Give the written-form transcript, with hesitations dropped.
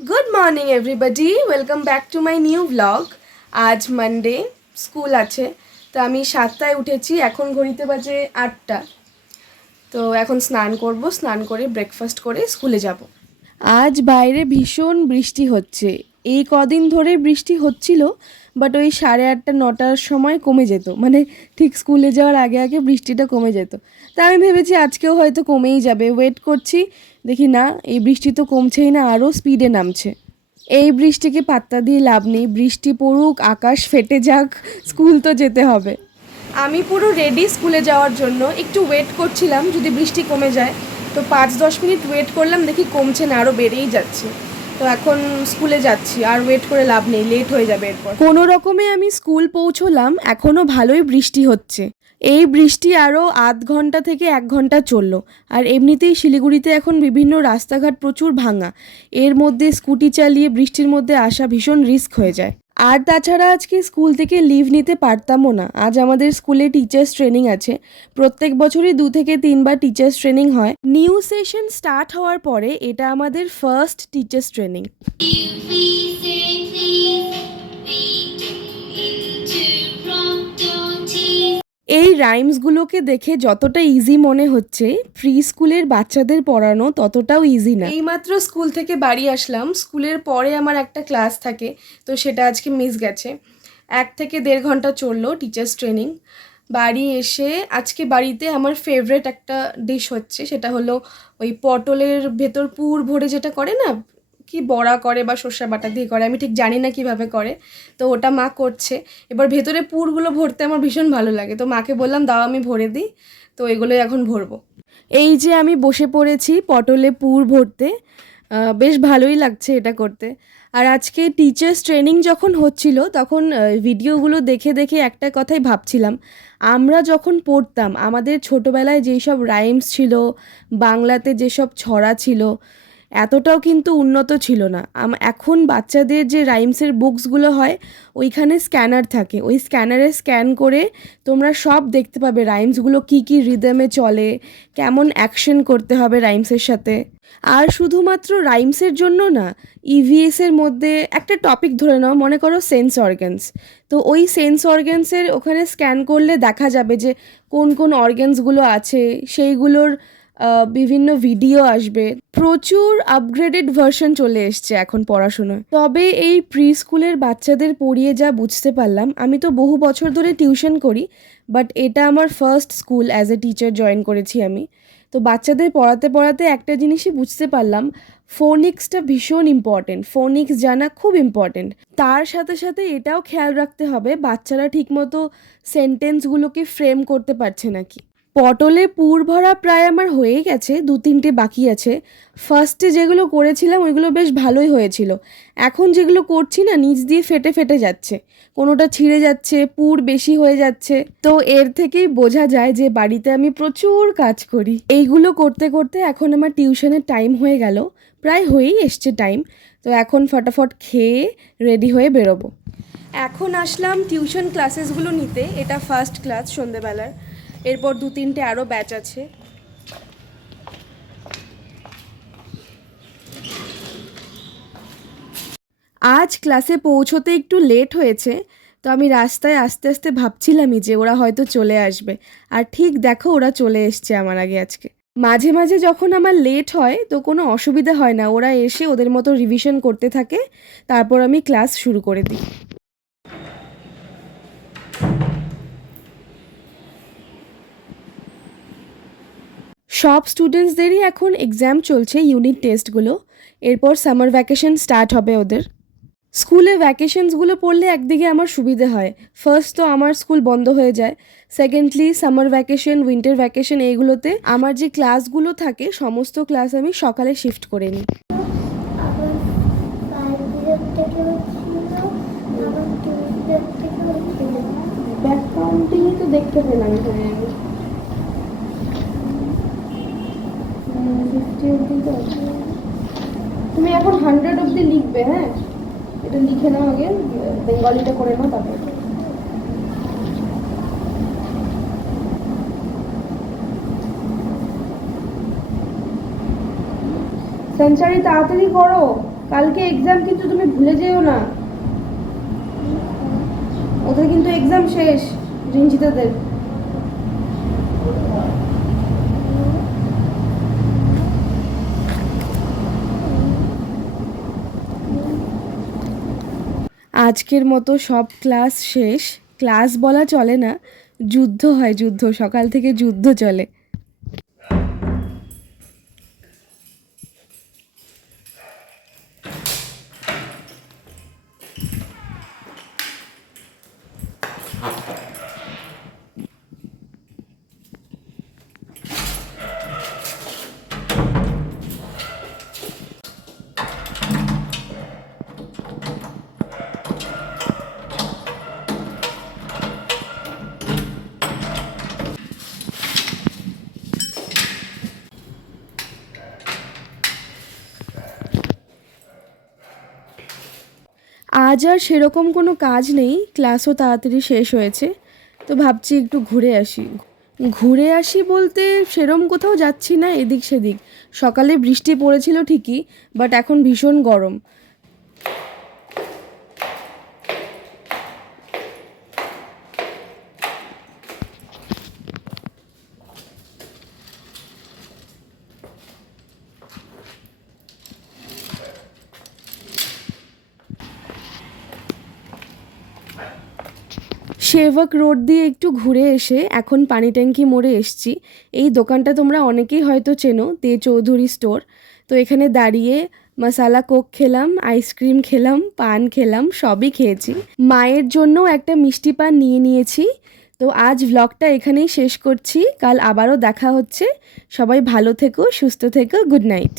Good morning everybody, welcome back to my new blog. আজ Monday, school আছে, তো আমি 7টায় উঠেছি, এখন ঘড়িতে বাজে 8টা। তো এখন স্নান করব, স্নান করে ব্রেকফাস্ট করে স্কুলে যাব। আজ বাইরে ভীষণ বৃষ্টি হচ্ছে। এই কদিন ধরে বৃষ্টি হচ্ছিল, বাট ওই 8:30 9টার সময় কমে যেত, মানে ঠিক স্কুলে যাওয়ার আগে আগে বৃষ্টিটা কমে যেত। তা আমি ভেবেছি আজকেও হয়তো কমেই যাবে, ওয়েট করছি, দেখি না, এই বৃষ্টি তো কমছেই না, আরও স্পিডে নামছে। এই বৃষ্টিকে পাত্তা দিয়ে লাভ নেই, বৃষ্টি পড়ুক, আকাশ ফেটে যাক, স্কুল তো যেতে হবে। আমি পুরো রেডি স্কুলে যাওয়ার জন্য, একটু ওয়েট করছিলাম যদি বৃষ্টি কমে যায়। তো 5-10 মিনিট ওয়েট করলাম, দেখি কমছে না, আরও বেড়েই যাচ্ছে। তো এখন স্কুলে যাচ্ছি, আর ওয়েট করে লাভ নেই, লেট হয়ে যাবে এরপর। কোনো রকমে আমি স্কুল পৌঁছলাম, এখনও ভালোই বৃষ্টি হচ্ছে। এই বৃষ্টি আরও আধ ঘন্টা থেকে 1 ঘন্টা চললো। আর এমনিতেই শিলিগুড়িতে এখন বিভিন্ন রাস্তাঘাট প্রচুর ভাঙা, এর মধ্যে স্কুটি চালিয়ে বৃষ্টির মধ্যে আসা ভীষণ রিস্ক হয়ে যায়। আর তাছাড়া আজকে স্কুল থেকে লিভ নিতে পারতামও না, আজ আমাদের স্কুলে টিচার্স ট্রেনিং আছে। প্রত্যেক বছরই 2 থেকে 3 বার টিচার্স ট্রেনিং হয়। নিউ সেশন স্টার্ট হওয়ার পরে এটা আমাদের ফার্স্ট টিচার্স ট্রেনিং। এই রাইমসগুলোকে দেখে যতটা ইজি মনে হচ্ছে, প্রি স্কুলের বাচ্চাদের পড়ানো ততটাও ইজি না। এইমাত্র স্কুল থেকে বাড়ি আসলাম, স্কুলের পরে আমার একটা ক্লাস থাকে, তো সেটা আজকে মিস গেছে। 1 থেকে 1.5 ঘন্টা চললো টিচার্স ট্রেনিং। বাড়ি এসে আজকে বাড়িতে আমার ফেভারেট একটা ডিশ হচ্ছে, সেটা হলো ওই পটলের ভেতর পুর ভরে যেটা করে না, কি বড়া করে বা সর্ষে বাটা দিয়ে করে, আমি ঠিক জানি না কিভাবে করে। তো ওটা মা করছে। এবার ভেতরে পুরগুলো ভরতে আমার ভীষণ ভালো লাগে, তো মাকে বললাম দাও আমি ভরে দিই। তো এগুলোই এখন ভরবো। এই যে আমি বসে পড়েছি পটলে পুর ভরতে, বেশ ভালোই লাগছে এটা করতে। আর আজকে টিচার্স ট্রেনিং যখন হচ্ছিল তখন ভিডিওগুলো দেখে দেখে একটা কথাই ভাবছিলাম, আমরা যখন পড়তাম আমাদের ছোটোবেলায় যেই সব রাইমস ছিল, বাংলাতে যেসব ছড়া ছিল, এতটাও কিন্তু উন্নত ছিল না। এখন বাচ্চাদের যে রাইমসের বুকসগুলো হয়, ওইখানে স্ক্যানার থাকে, ওই স্ক্যানারে স্ক্যান করে তোমরা সব দেখতে পাবে রাইমসগুলো কী কী রিদমে চলে, কেমন অ্যাকশন করতে হবে রাইমসের সাথে। আর শুধুমাত্র রাইমসের জন্য না, ইভিএসের মধ্যে একটা টপিক ধরে নাও, মনে করো সেন্স অর্গ্যানস, তো ওই সেন্স অর্গ্যানসের ওখানে স্ক্যান করলে দেখা যাবে যে কোন কোন অর্গ্যানসগুলো আছে, সেইগুলোর বিভিন্ন ভিডিও আসবে। প্রচুর আপগ্রেডেড ভার্সন চলে এসছে এখন পড়াশোনায়। তবে এই প্রি স্কুলের বাচ্চাদের পড়িয়ে যা বুঝতে পারলাম, আমি তো বহু বছর ধরে টিউশন করি, বাট এটা আমার first school as a teacher join করেছি আমি। তো বাচ্চাদের পড়াতে পড়াতে একটা জিনিসই বুঝতে পারলাম, ফোনিক্সটা ভীষণ ইম্পর্টেন্ট, ফোনিক্স জানা খুব ইম্পর্টেন্ট। তার সাথে সাথে এটাও খেয়াল রাখতে হবে বাচ্চারা ঠিকমতো সেন্টেন্সগুলোকে ফ্রেম করতে পারছে নাকি। পটলে পুর ভরা প্রায় আমার হয়েই গেছে, 2-3টে বাকি আছে। ফার্স্টে যেগুলো করেছিলাম ওইগুলো বেশ ভালোই হয়েছিল, এখন যেগুলো করছি না নিচ দিয়ে ফেটে ফেটে যাচ্ছে, কোনোটা ছিঁড়ে যাচ্ছে, পুর বেশি হয়ে যাচ্ছে। তো এর থেকেই বোঝা যায় যে বাড়িতে আমি প্রচুর কাজ করি। এইগুলো করতে করতে এখন আমার টিউশনের টাইম হয়ে গেল, প্রায় হয়েই এসছে টাইম। তো এখন ফটাফট খেয়ে রেডি হয়ে বেরোবো। এখন আসলাম টিউশন ক্লাসেসগুলো নিতে, এটা ফার্স্ট ক্লাস সন্ধেবেলার, এরপর 2-3টে আরও ব্যাচ আছে। আজ ক্লাসে পৌঁছোতে একটু লেট হয়েছে, তো আমি রাস্তায় আস্তে আস্তে ভাবছিলামই যে ওরা হয়তো চলে আসবে, আর ঠিক দেখো ওরা চলে এসছে আমার আগে আজকে। মাঝে মাঝে যখন আমার লেট হয় তো কোনো অসুবিধা হয় না, ওরা এসে ওদের মতো রিভিশন করতে থাকে, তারপর আমি ক্লাস শুরু করে দিই। সব স্টুডেন্টসদেরই এখন এক্সাম চলছে, ইউনিট টেস্টগুলো, এরপর সামার ভ্যাকেশন স্টার্ট হবে ওদের। স্কুলে ভ্যাকেশনসগুলো পড়লে একদিকে আমার সুবিধে হয়, ফার্স্ট তো আমার স্কুল বন্ধ হয়ে যায়, secondly summer vacation, winter vacation, এইগুলোতে আমার যে ক্লাসগুলো থাকে সমস্ত ক্লাস আমি সকালে শিফট করে নিই। ব্যাকগ্রাউন্ডিংই তো দেখতে পেলাম এখানে আমি। 50 অবধি তো আছে, তুমি এখন 100 অবধি লিখবে, হ্যাঁ এটা লিখে নাও আগে, বেঙ্গলিটা করে নাও তারপর। সঞ্চারি তাড়াতাড়ি করো, কালকে এক্সাম কিন্তু তুমি ভুলে যেও না। ওদের কিন্তু এক্সাম শেষ, রিঞ্জিতাদের। আজকের মতো সব ক্লাস শেষ। ক্লাস বলা চলে না, যুদ্ধ হয়, যুদ্ধ, সকাল থেকে যুদ্ধ চলে। আজ আর সেরকম কোনো কাজ নেই, ক্লাসও তাড়াতাড়ি শেষ হয়েছে, তো ভাবছি একটু ঘুরে আসি। ঘুরে আসি বলতে সেরম কোথাও যাচ্ছি না, এদিক সেদিক। সকালে বৃষ্টি পড়েছিল ঠিকই, বাট এখন ভীষণ গরম। সেবক রোড দিয়ে একটু ঘুরে এসে এখন পানি ট্যাঙ্কি মোড়ে এসছি। এই দোকানটা তোমরা অনেকেই হয়তো চেনো, দে চৌধুরী স্টোর। তো এখানে দাঁড়িয়ে মশালা কোক খেলাম, আইসক্রিম খেলাম, পান খেলাম, সবই খেয়েছি। মায়ের জন্যও একটা মিষ্টি পান নিয়ে নিয়েছি। তো আজ ভ্লগটা এখানেই শেষ করছি, কাল আবারও দেখা হচ্ছে। সবাই ভালো থেকো, সুস্থ থেকো, গুড নাইট।